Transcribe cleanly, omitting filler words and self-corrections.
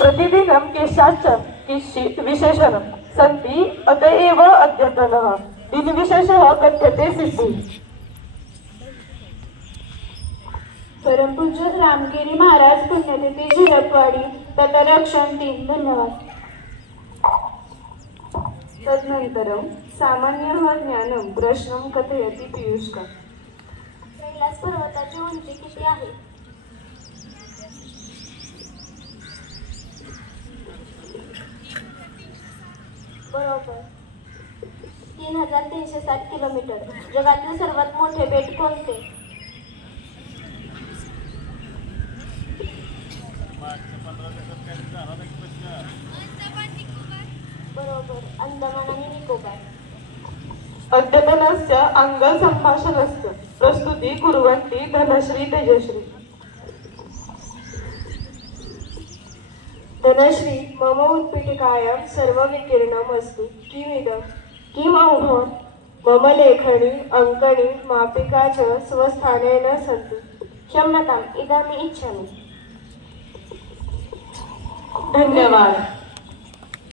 प्रतिदिनं किश्चित् विशेषणं सन्ति अत एव अद्यतनः दिनविशेषः कथ्यते सिद्धिः। परमपूज्य रामगिरी महाराज पुण्यतिथी झिरपवाडी तटरक्षण 3। धन्यवाद। तदनन्तरं सामान्यः ज्ञानं प्रश्नं कथयति पीयूषका। कैलास पर्वताची उंची किती आहे? बरोबर 3360 किलोमीटर। जगातील सर्वात मोठे बेट कोणते? बरोबर अंदमान आणि निकोबार। अद्यतनस्य अंगसंभाषणस्य प्रस्तुति कुर्वन्ति धनश्री तेजश्री। धनश्री मम उत्पीठिकायां सर्वविकीर्णम् अस्ति। किम् अभवत्? मम लेखनी अङ्कनी मापिका च स्वस्थाने न सन्ति। क्षम्यताम् इदम् इच्छामि। धन्यवाद।